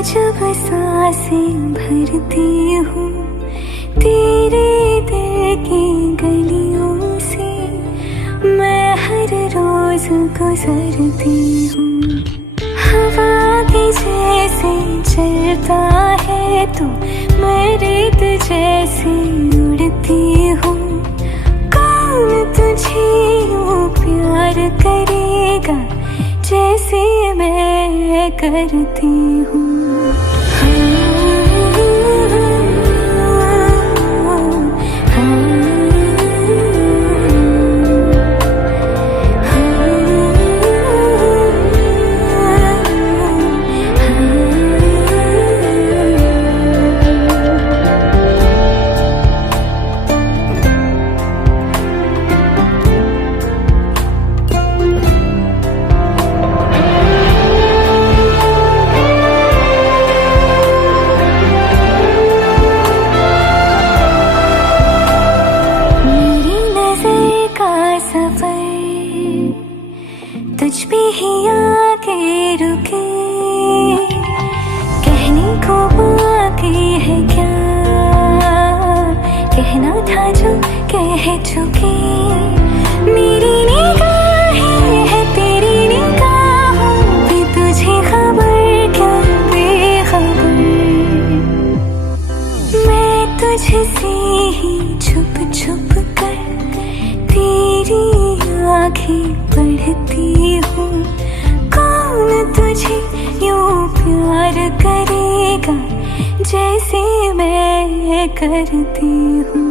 जब सांसें भरती हूँ तेरे दिल की गलियों से, मैं हर रोज गुजरती हूँ। हवा की जैसे चलता है तो मैं रेत जैसे उड़ती हूँ। कौन तुझे यूँ प्यार करेगा जैसे मैं करती हूँ। तुझ पे ही आके रुके, कहने को बाकी है क्या, कहना था जो कह चुके। मेरी निगाहें है तेरी निगाहों पे, तुझे खबर क्या बेखबर। मैं तुझसे ही छुप छुप कर तेरी आँखें पढ़ती हूँ। कौन तुझे यूँ प्यार करेगा जैसे मैं करती हूँ।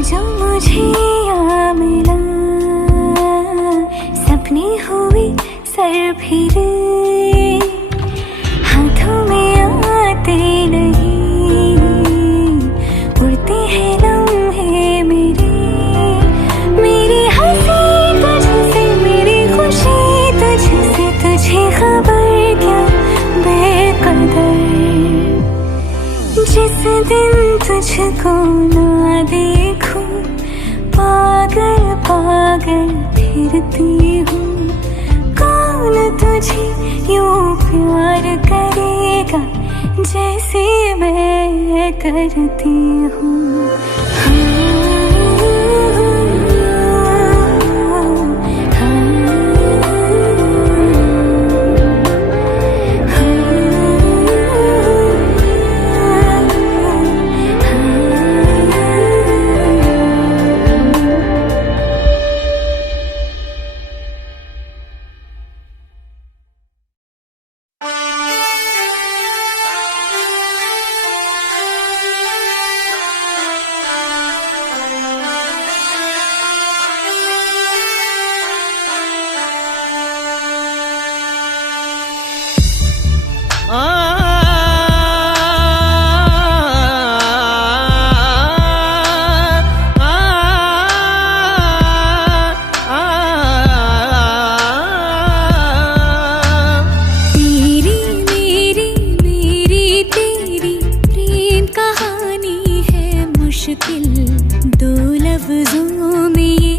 जो मुझे यहाँ मिला, सपने हुए सर फिरे, हाथों में आते नहीं, उड़ते हैं लम्हे मेरे। मेरी हंसी तुझसे, मेरी खुशी तुझसे, तुझे खबर क्या बेकदर। जिस दिन तुझको ना देखूं पागल पागल फिरती हूँ। कौन तुझे यूँ प्यार करेगा जैसे मैं करती हूँ। दो लफ्जों में ये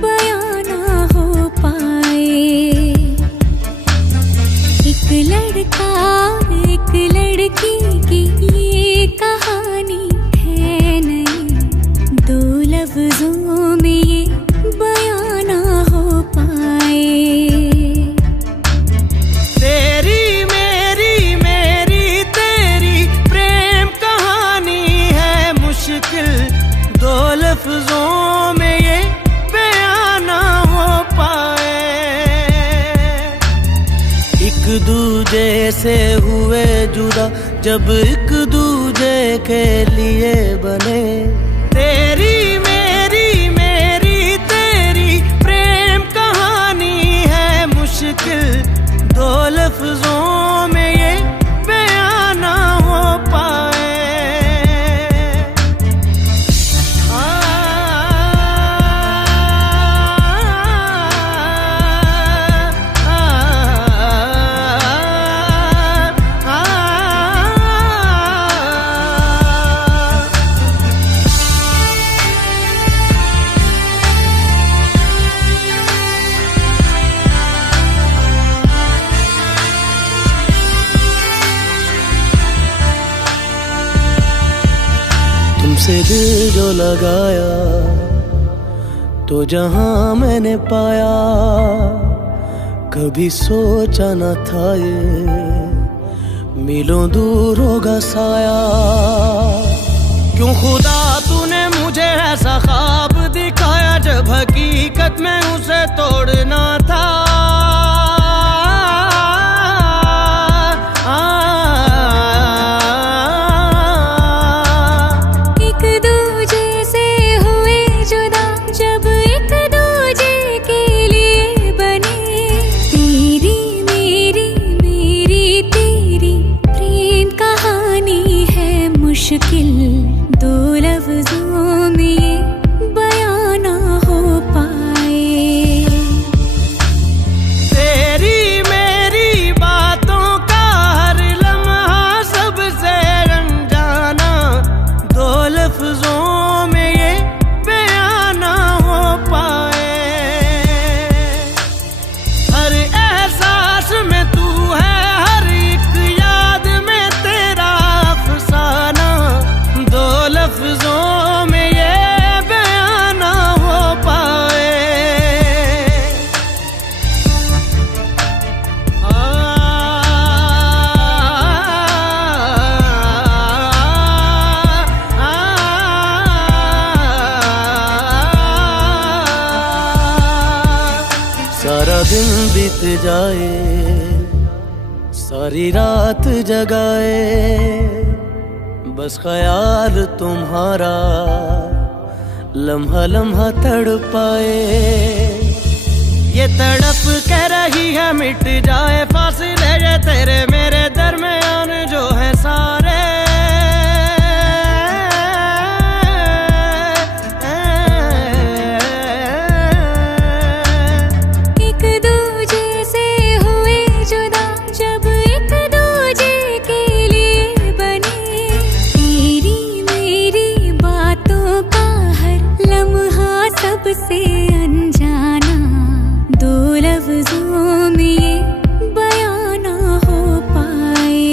बयां ना हो पाए। एक लड़का एक लड़की की ये कहानी है नहीं, दो लफ्जों में ये बयां ना हो पाए। तेरी मेरी मेरी तेरी प्रेम कहानी है मुश्किल, दो लफ्जों में ये बयां ना हो पाए। एक दूजे से हुए जुदा जब एक दूजे के लिए बने, दिल जो लगाया तो जहां मैंने पाया, कभी सोचा न था ये मीलों दूर होगा साया। क्यों खुदा तूने मुझे ऐसा ख्वाब दिखाया, जब हकीकत में उसे तोड़ना था। एक दूजे से हुए जुदा, जब एक दूजे के लिए बने। तेरी मेरी मेरी तेरी प्रेम कहानी है मुश्किल, दो लफ्जों में ये बयां ना हो पाए। तेरी मेरी बातों का हर लम्हा सबसे अनजाना, दो लफ्जों में ये बयां ना हो पाए। हर एहसास में तू है, हर एक याद में तेरा अफसाना, दो लफ्जों में ये बयां ना हो पाए। सारा दिन बीत जाए, सारी रात जगाए, बस ख्याल तुम्हारा लम्हा लम्हा तड़पाए। ये तड़प कह रही है मिट जाए फासले, ये तेरे मेरे दरमियान जो है सारे। एक दूजे से हुए जुदा, जब एक दूजे के लिए बने। तेरी मेरी बातों का हर लम्हा सबसे अनजाना, दो लफ्जों में ये बयां ना हो पाए।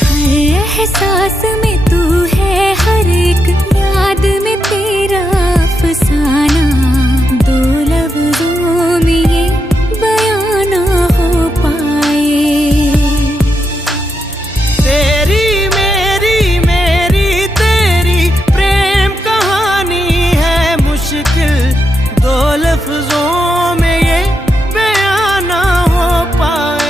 हर एहसास में तू है, हर एक याद में तेरा अफसाना, दो लफ्जों में ये बयां ना हो पाए। तेरी मेरी मेरी तेरी प्रेम कहानी है मुश्किल, दो लफ्जों में ये बयां ना हो पाए।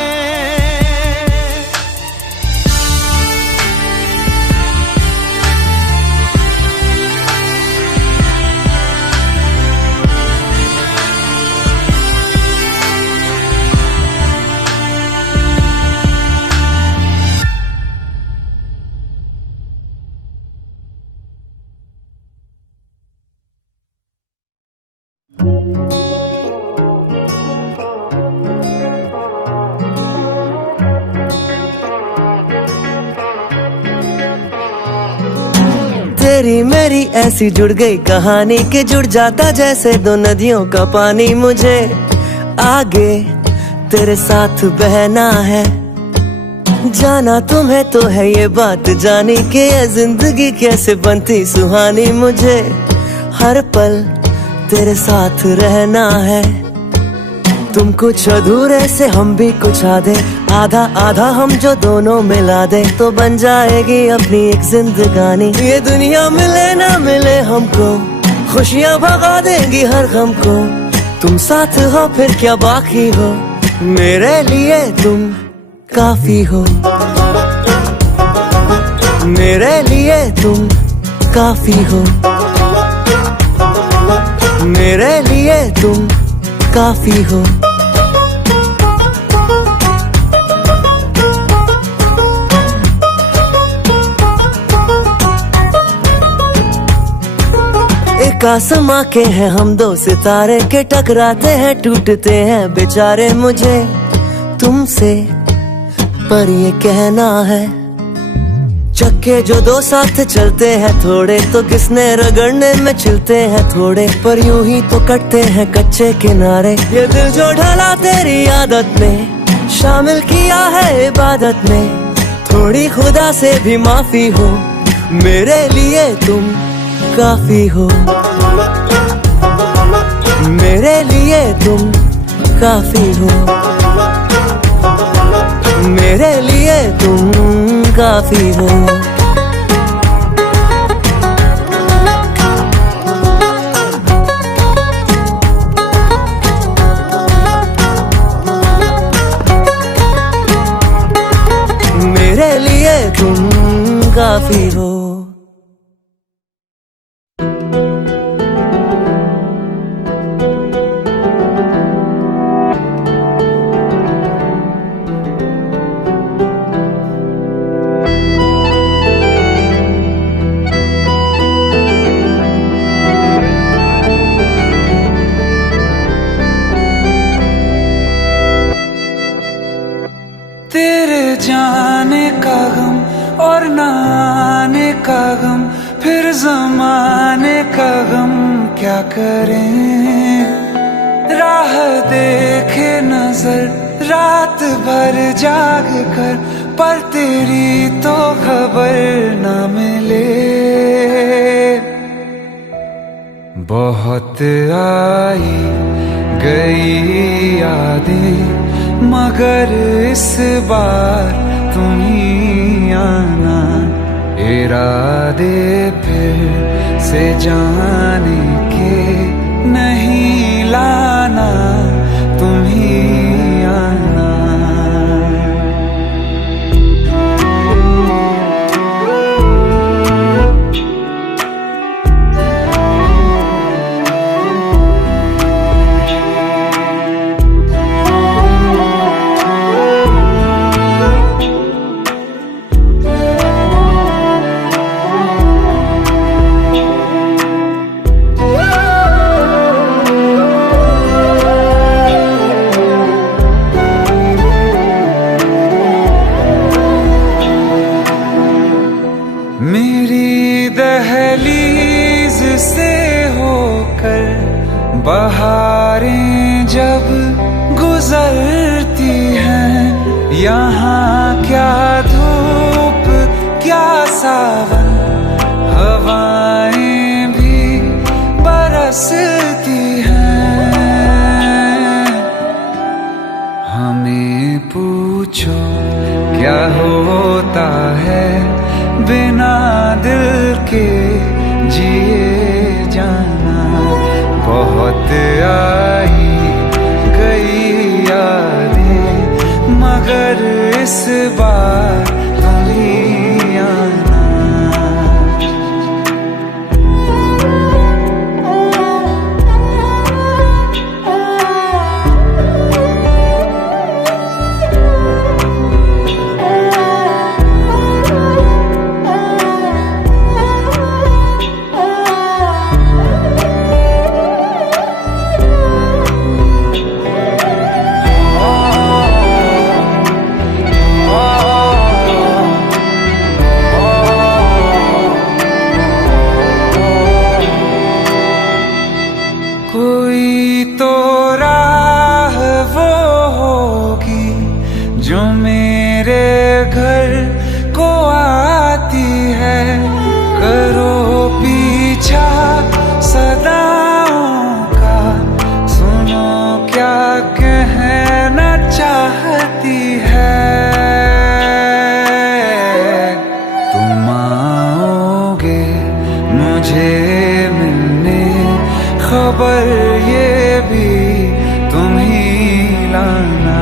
तेरी मेरी ऐसी जुड़ गई कहानी कि जुड़ जाता जैसे दो नदियों का पानी। मुझे आगे तेरे साथ बहना है, जाना तुम्हें तो है ये बात जानी कि ये जिंदगी कैसे बनती सुहानी। मुझे हर पल तेरे साथ रहना है, तुम कुछ अधूरे से हम भी कुछ आधे, आधा आधा हम जो दोनों मिला दे तो बन जाएगी अपनी एक जिंदगानी। ये दुनिया मिले ना मिले हमको, खुशियाँ भगा देंगी हर गम को। तुम साथ हो फिर क्या बाकी हो, मेरे लिए तुम काफी हो। मेरे लिए तुम काफी हो, मेरे लिए तुम काफी हो। एक आसमां के हैं हम दो सितारे के, टकराते हैं टूटते हैं बेचारे। मुझे तुमसे पर ये कहना है, चक्के जो दो साथ चलते हैं थोड़े तो किसने रगड़ने में चलते हैं थोड़े, पर यूं ही तो कटते हैं कच्चे किनारे। ये दिल जो ढला तेरी आदत में शामिल किया है इबादत में, थोड़ी खुदा से भी माफी हो, मेरे लिए तुम काफी हो, मेरे लिए तुम काफी हो, मेरे लिए तुम काफी हो। मेरे लिए तुम काफी हो। तेरे जाने का गम और न आने का गम, फिर ज़माने का गम क्या करें। राह देखे नजर रात भर जाग कर, पर तेरी तो खबर न मिले। बहुत आई गई यादें, मगर इस बार तुम ही आना। इरादे फिर से जाने के नहीं लाना, तुम ही आना। मेरी दहलीज से होकर बहारें जब गुजरती हैं, यहाँ क्या धूप क्या सावन, हवाएं भी बरसती हैं। हमें पूछो क्या होता है बिना दिल के जिए जाना। बहुत आई गई यादें, मगर इस बार तुम ही आना। कोई तो राह वो होगी जो मेरे घर को आती है। करो पीछा सदाओं का, सुनो क्या कहना चाहती है। तुम आओगे मुझे मिलने, खबर ये भी तुम ही लाना।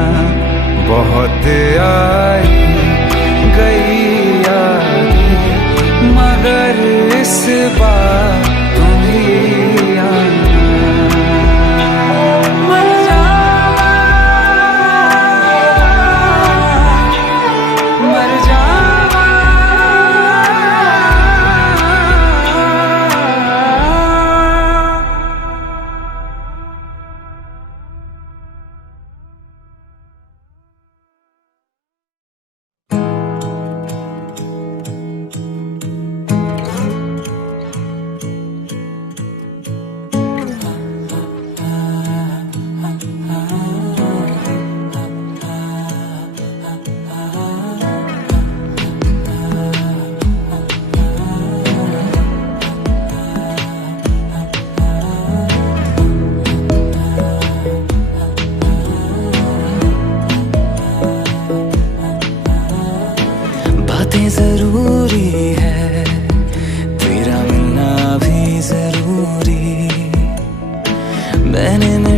बहुत आई गई यादें, मगर इस बार तुम ही आना। मर जावा, मर जावा।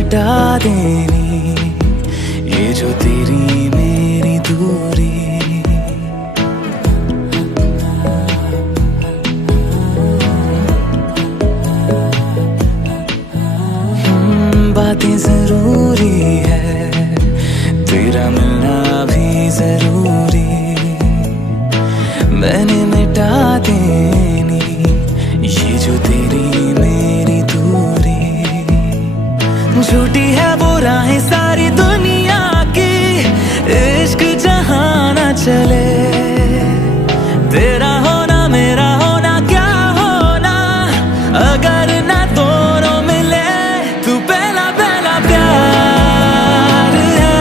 मिटा देनी ये जो तेरी मेरी दूरी। बातें जरूरी है, तेरा मिलना भी जरूरी। मैंने मिटा देनी ये जो तेरी मेरी दूरी। झूठी है वो राहें सारी दुनिया की, इश्क जहां ना चले। तेरा होना मेरा होना क्या होना, अगर ना दोनों मिले। तू पहला पहला प्यार है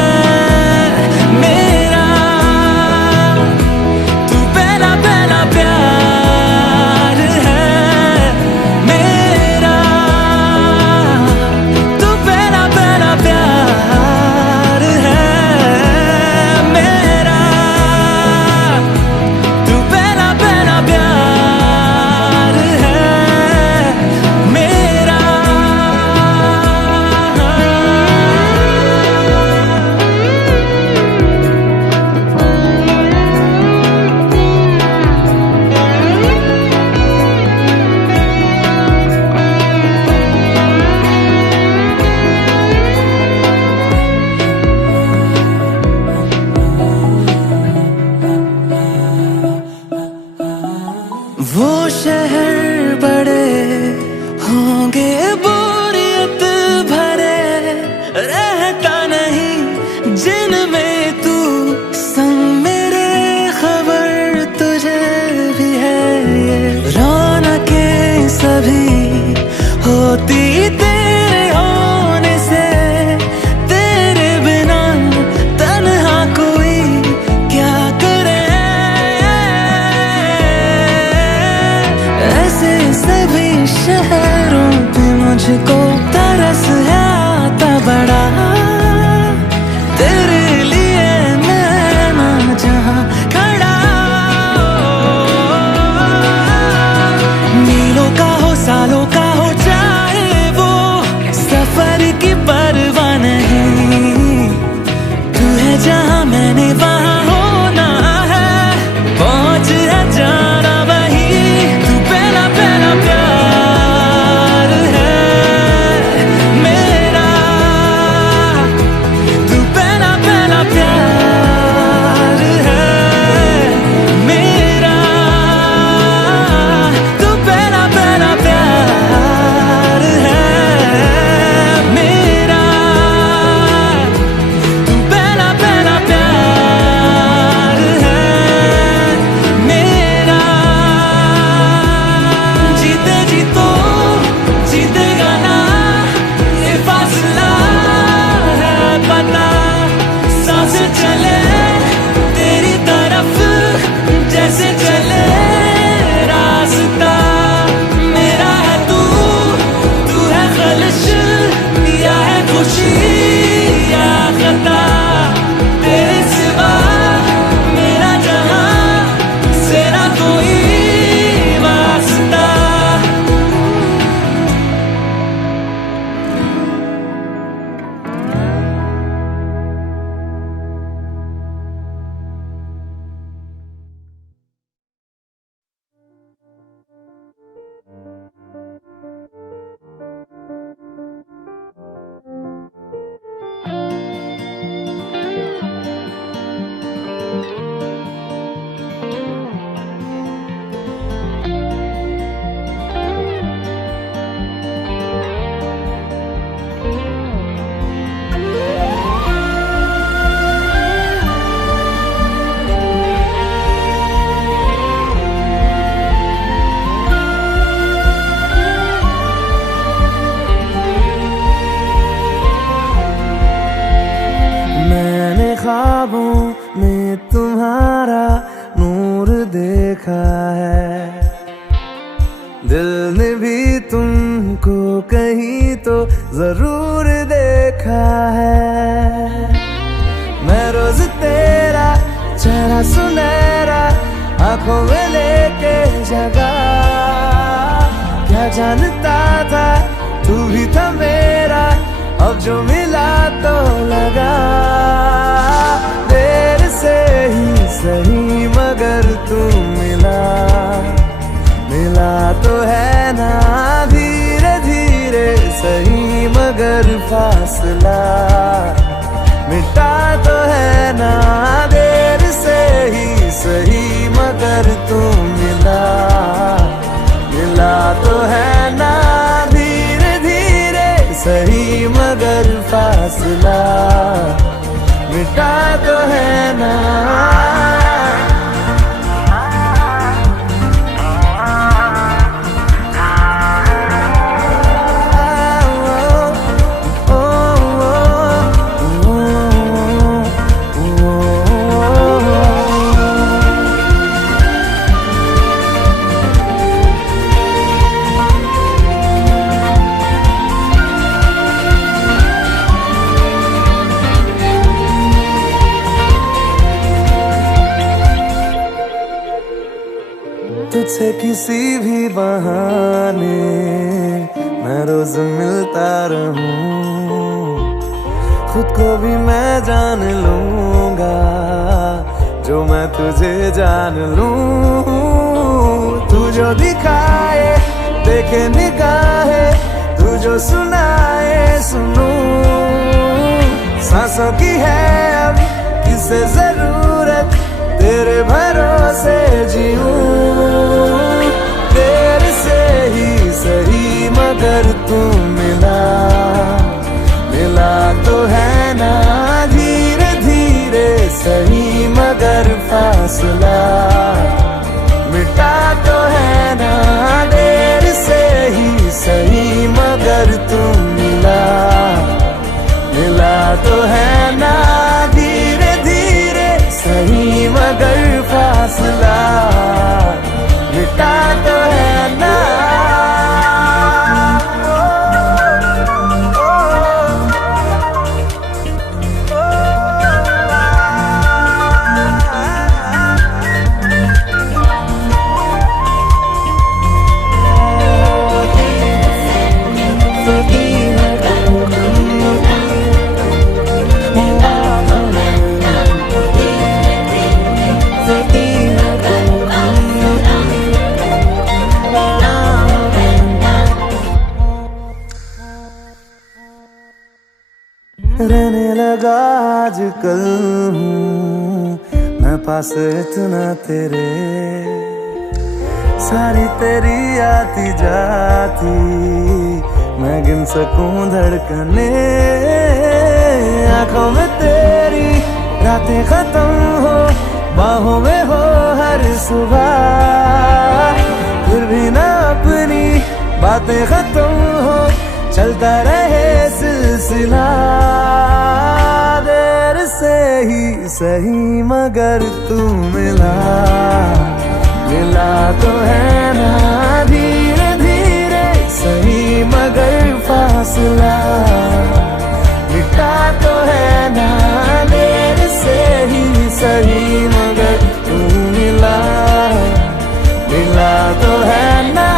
मेरा, तू पहला पहला प्यार है मेरा, तू पहला पहला प्यार है मेरा, तू पहला पहला प्यार है मेरा। वो शहर बड़े होंगे बोरियत भरे, रहता नहीं जिनमें तू संग मेरे। खबर तुझे भी है ये रौनकें सभी होती तेरे होने से। तेरे बिना तन्हा कोई क्या करे, ऐसे सभी शहरों पे मुझको तरस है आता बड़ा। तेरे लिए मैं ना जहां खड़ा, मीलों का हो सालों का हो चाहे वो, सफर की परवाह नहीं। तू है जहां मैंने वहां होना है, पहुंच है जाना वही। तू पहला पहला प्यार है मेरा, तू पहला पहला प्यार है मेरा, तू पहला पहला प्यार है मेरा, तू पहला पहला प्यार है मेरा। जीते जी तो जीतेगा ना, ये फासला है पता। सांस चले तेरी तरफ जैसे चले रास्ता। मेरा है तू, तू है खलिश या है खुशी या खता। तेरे सिवा मेरा जहां से ना कोई वास्ता। मैंने ख्वाबों में तुम्हारा नूर देखा है, दिल ने भी तुमको कहीं तो जरूर देखा है। मैं रोज तेरा चेहरा सुनहरा आंखों में लेके जगा। क्या जानता था तू भी था मेरा, अब जो मिला तो लगा देर से ही सही मगर तू मिला, मिला तो है ना धीरे धीरे सही मगर फासला मिटा तो है ना देर से ही सही मगर तू मिला, मिला तो है ना धीरे धीरे सही मगर फासला मिटा तो है ना। तुझसे किसी भी बहाने मैं रोज मिलता रहूं, खुद को भी मैं जान लूंगा जो मैं तुझे जान लूं। तू जो दिखाए देखे निगाहे, तू जो सुनाए सुनूं, सांसों की है अब किसे जरूरत तेरे भरोसे जीऊं, तेरे से ही सही मगर तू मिला, मिला तो है ना धीरे धीरे सही मगर फासला मिटा तो है ना देर से ही सही मगर तू मिला, मिला तो है ना धीरे धीरे सही मगर फासला मिटा तो है ना। रहने लगा आजकल हूँ मैं पास इतना तेरे, सारी तेरी आती जाती मैं गिन सकूं धड़कने, आंखों में तेरी रातें खत्म हो बाहों में हो हर सुबह, फिर भी ना अपनी बातें खत्म हो चलता रहे सिलसिला, देर से ही सही मगर तू मिला, मिला तो है ना धीरे धीरे सही मगर फासला मिटा तो है ना देर से ही सही मगर तू मिला, मिला तो है ना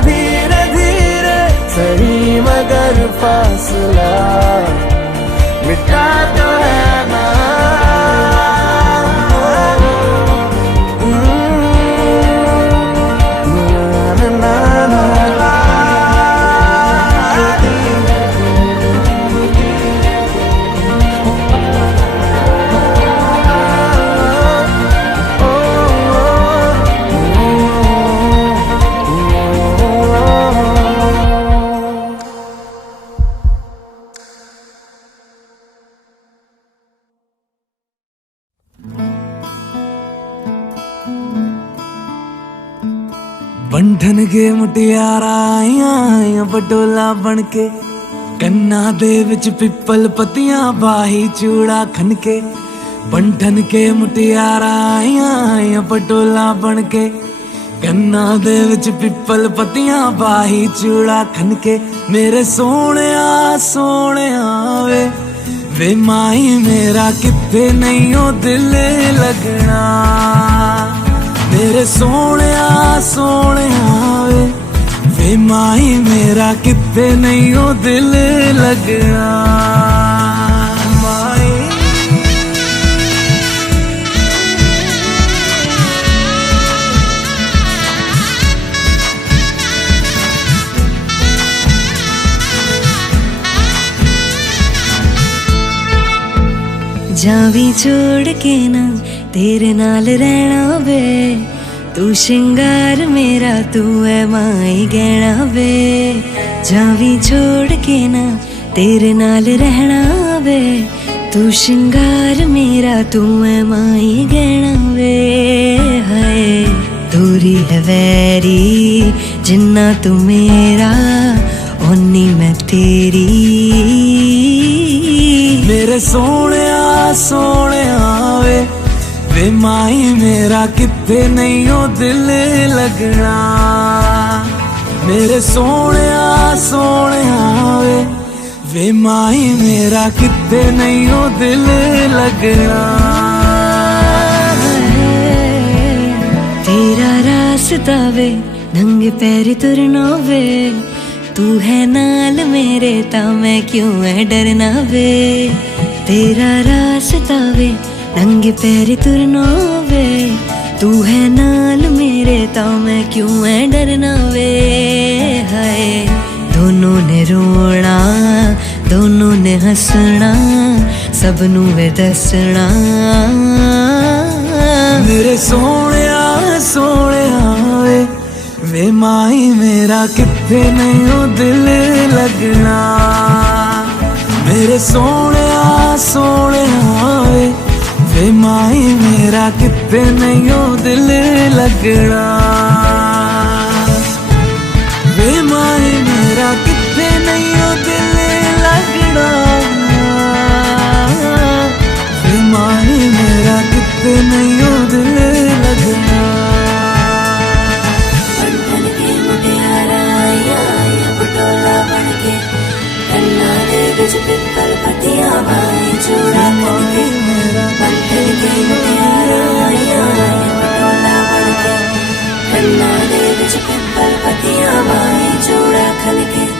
धीरे धीरे सही मगर फासला मिटा तो है ना। बंधन के मुटियारा आइयां बटोला बनके, कन्ना दे विच पिपल पतियां बाही चूड़ा खनके, बंधन के मुटियारा आइयां बटोला बनके, कन्ना दे विच पिपल पतियां बाही चूड़ा खनके, मेरे सोहणिया सोहणिया वे माई मेरा किथे नहीं ओ दिल लगना, मेरे सोहणिया सोहणिया वे वे माही मेरा कितने नहीं हो दिल लगना माही। जावी छोड़ के ना तेरे नाल रहना वे, तू शिंगार मेरा तू है माई गहना वे। जावी छोड़ के ना तेरे नाल रहना वे, तू शिंगार मेरा तू है माई गहना वे। हाय दूरी है वैरी जिन्ना तू मेरा ओनी मैं तेरी। मेरे सोने वे माही मेरा कितने नहीं हो दिल लगना। मेरे सोने वे माही मेरा कितने नहीं हो दिल लगना। तेरा रास्ता वे नंगे पैर तुरना वे, तू है नाल मेरे ता मैं क्यों है डरना वे। तेरा रास्ता वे नंगे पैर तुरना वे, तू है नाल मेरे ता मैं क्यों है डरना वे। हाय दोनों ने रोना दोनों ने हंसना सबनू वे दसना। मेरे सोने वे माही मेरा कितने नहीं हो दिल लगना। मेरे सोने वे माही मेरा कितने नहीं हो दिल लगना। वे माही मेरा कितने नहीं हो दिल लगना। वे माही मेरा कितने नहीं हो दिल लगना। पिपल पतियां भाई चूड़ा करके बंधन के मुटियारा पटोला बनके कन्ना दे विच पिपल पतियां भाई चूड़ा करके।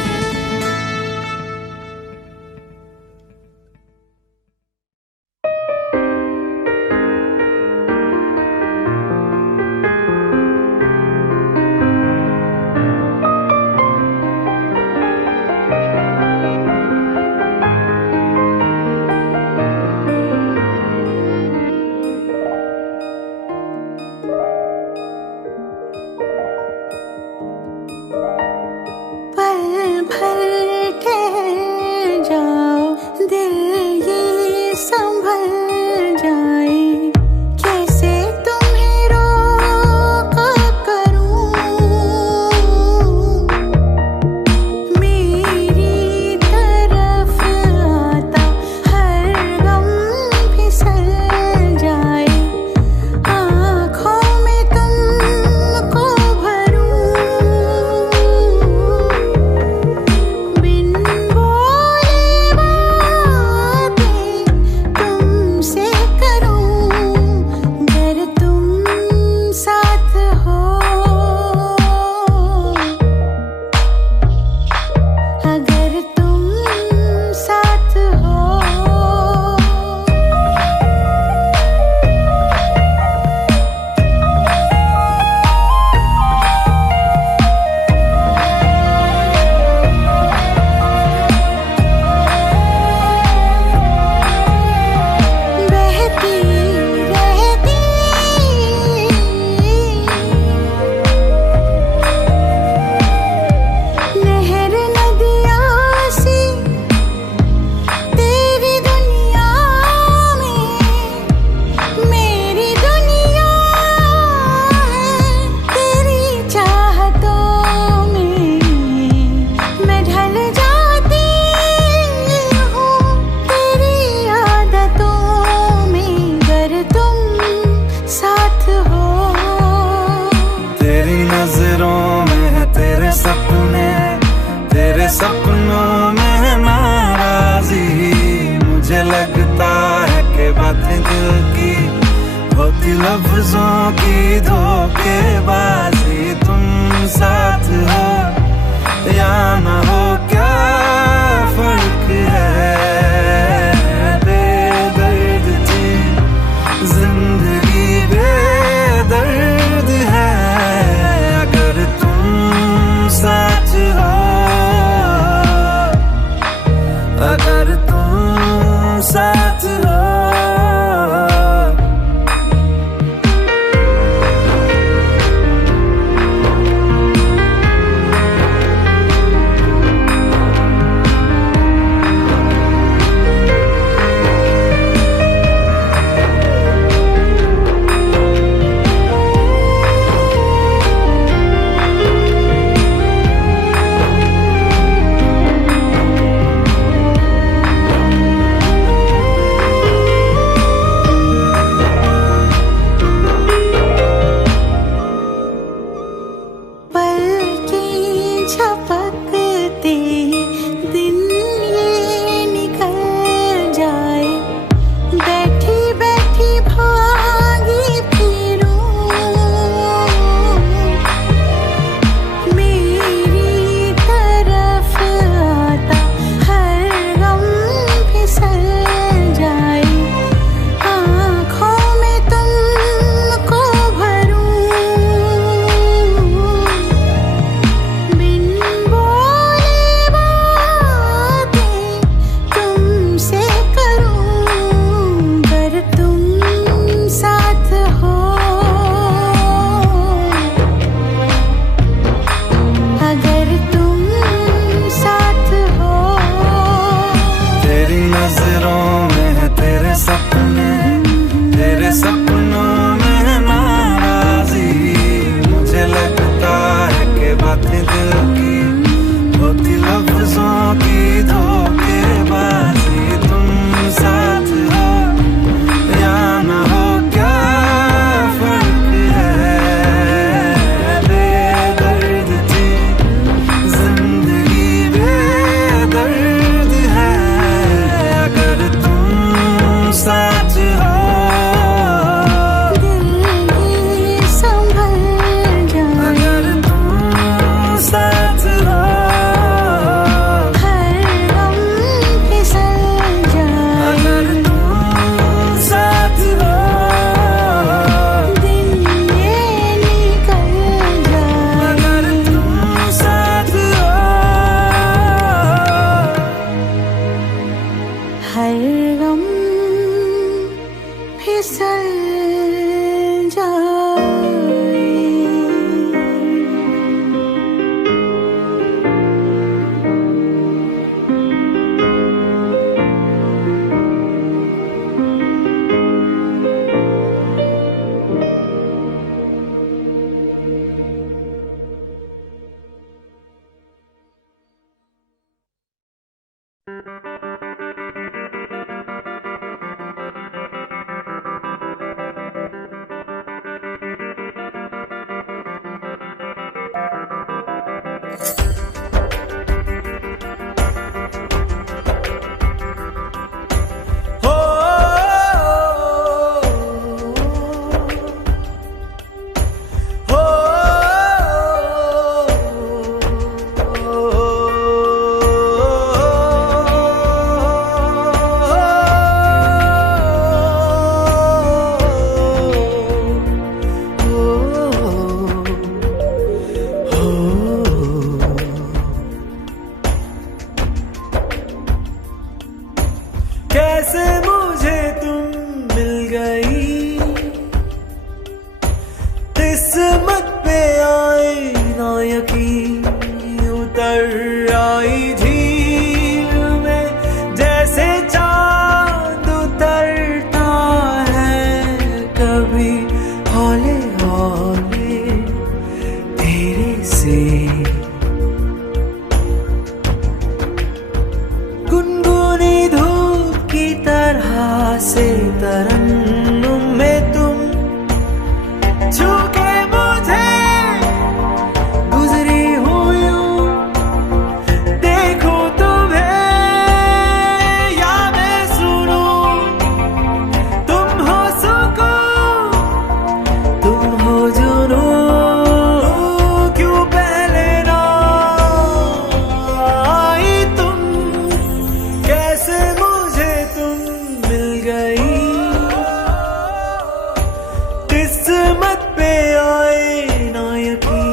सपनों में नाराजी, मुझे लगता है कि बातें दिल की होती लफ्जों की धोखेबाजी। तुम साथ हो उतर आई झील में, जैसे चांद उतरता है कभी हौले हौले तेरे से। गुनगुनी धूप की तरह से तरन्नुम में तुम छू के मुझे गुजरी हो यूं, देखो तुम्हें या मैं सुनूं, तुम हो सुकून तुम हो जुनून, क्यों पहले ना आई तुम, कैसे मुझे तुम मिल गई, किस्मत पे आए ना यकीन।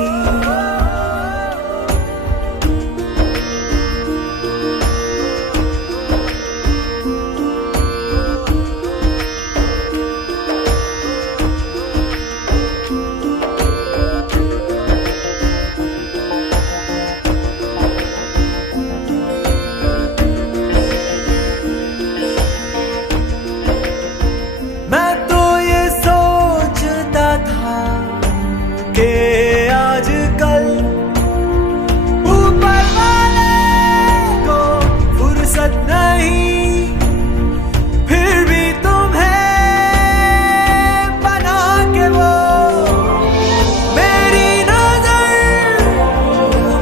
मैं तो ये सोचता था कि आजकल ऊपर वाले को फुर्सत नहीं, फिर भी तुम्हें बना के वो मेरी नजर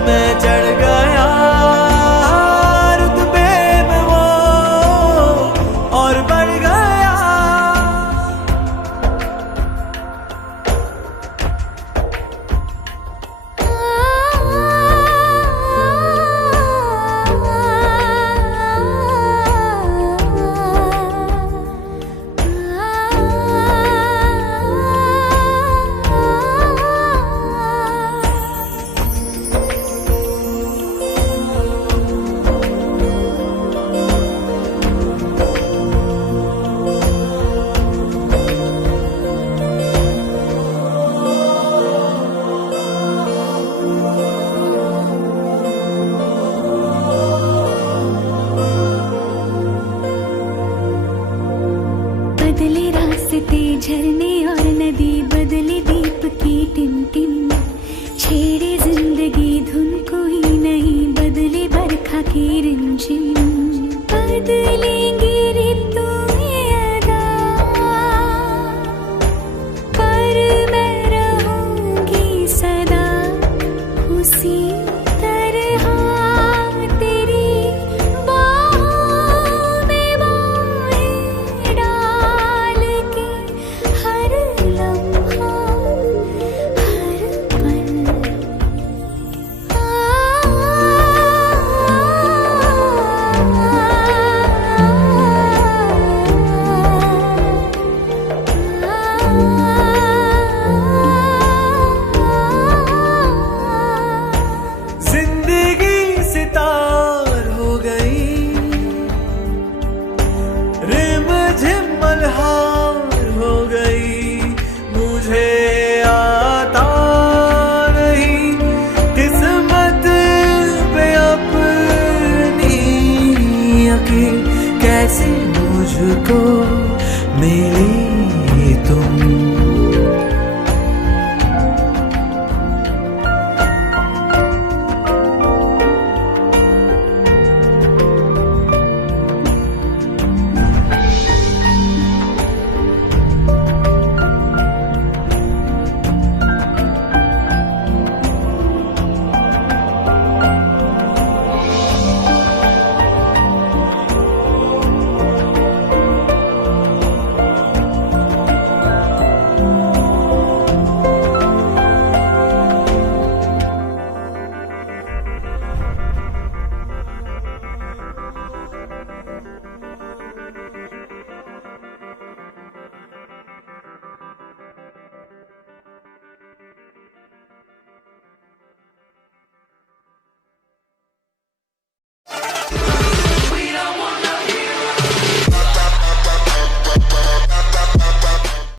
में चढ़ गया, रुतबे में वो और बढ़ गया। बदले रास्ते झरने और नदी, बदले दीप की टिमटिम, छेड़े जिंदगी धुन कोई नहीं, बदले बरखा की रिमझिम, बदलेंगी ऋतुएं अदा, पर मैं रहूंगी सदा उसी तरह तेरी बाहों में बाहें डाल के, हर लम्हा हर पल। जिंदगी सितार हो गई, रिमझिम मल्हार हो गई, मुझे आता नहीं किस्मत पे अपनी यकीन, कैसे मुझको मिली